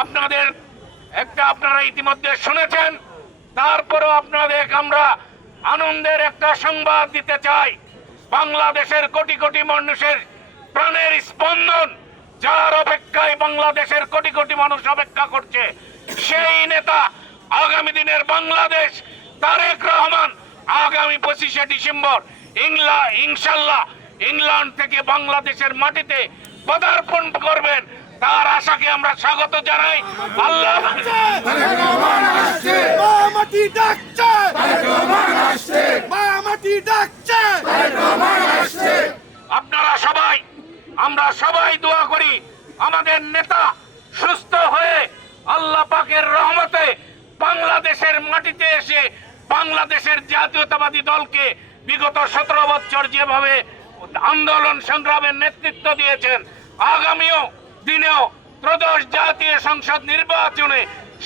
আপনাদের আপনারা ইতিমধ্যে শুনেছেন। তারপরও আপনাদের আমরা আনন্দের একটা সংবাদ দিতে চাই। বাংলাদেশের কোটি কোটি মানুষের প্রাণের স্পন্দন, যার অপেক্ষায় বাংলাদেশের কোটি কোটি মানুষ অপেক্ষা করছে, সেই নেতা আগামী দিনের বাংলাদেশ তারেক রহমান আগামী 25শে ডিসেম্বর ইনশাল্লাহ ইংল্যান্ড থেকে বাংলাদেশের মাটিতে পদার্পণ করবেন। তার আশাকে আমরা স্বাগত জানাই। আল্লাহ আপনারা সবাই, আমরা সবাই দোয়া করি আমাদের নেতা সুস্থ হয়ে আল্লাহ পাকের রহমতে বাংলাদেশের মাটিতে এসে বাংলাদেশের জাতীয়তাবাদী দলকে বিগত 17 বছর যেভাবে আন্দোলন সংগ্রামের নেতৃত্ব দিয়েছেন, আগামীও দিনেও ত্রয়োদশ জাতীয় সংসদ নির্বাচনে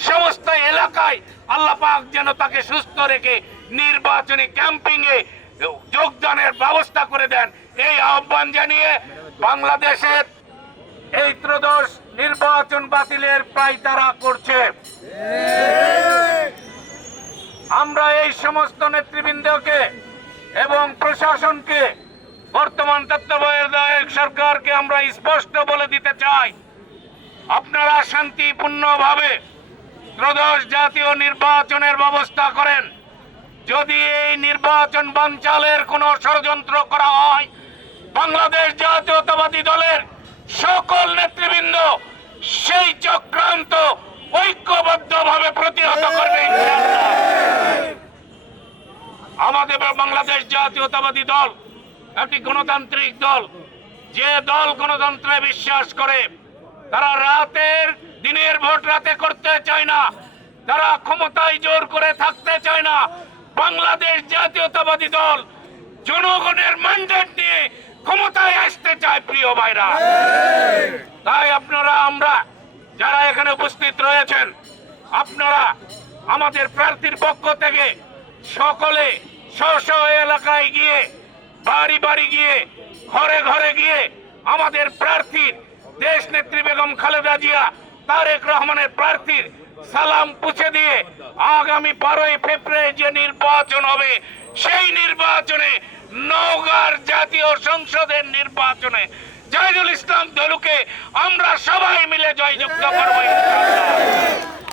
সমস্ত এলাকায় আল্লাহ পাক যেন তাকে সুস্থ রেখে নির্বাচনী ক্যাম্পিং এ যোগদানের ব্যবস্থা করে দেন, এই আহ্বান জানিয়ে বাংলাদেশের এই ত্রয়োদশ নির্বাচন বাতিলের প্রায় তারা করছে। আমরা এই সমস্ত নেতৃবৃন্দকে এবং প্রশাসনকে, বর্তমান তত্ত্বাবধায়ক সরকারকে আমরা স্পষ্ট বলে দিতে চাই, আপনারা শান্তিপূর্ণভাবে ত্রয়োদশ জাতীয় নির্বাচনের ব্যবস্থা করেন। যদি এই নির্বাচন বানচালের কোনো ষড়যন্ত্র করা হয়, বাংলাদেশ জাতীয়তাবাদী দলের সকল নেতৃবৃন্দ সেই চক্রান্ত ঐক্যবদ্ধভাবে প্রতিহত করবে। আমাদের বাংলাদেশ জাতীয়তাবাদী দল একটি গণতান্ত্রিক দল। যে দল গণতন্ত্রে বিশ্বাস করে, তারা দিনের ভোট রাতে করতে চায় না, তারা ক্ষমতায় জোর করে থাকতে চায় না। বাংলাদেশ জাতীয়তাবাদী দল জনগণের ম্যান্ডেট নিয়ে ক্ষমতায় আসতে চায়। প্রিয় ভাইরা, তাই আমরা যারা এখানে উপস্থিত রয়েছেন, আপনারা আমাদের প্রার্থীর পক্ষ থেকে সকলে স্ব এলাকায় গিয়ে, বাড়ি বাড়ি গিয়ে, ঘরে ঘরে গিয়ে আমাদের প্রার্থীর, দেশ নেত্রী বেগম খালেদা জিয়া তারেক রহমানের প্রার্থীর সালাম পুছে দিয়ে আগামী 12ই ফেব্রুয়ারি যে নির্বাচন হবে, সেই নির্বাচনে নওগাঁর জাতীয় সংসদের নির্বাচনে জাহিদুল ইসলাম দলুকে আমরা সবাই মিলে জয়যুক্ত করবো ইনশাআল্লাহ।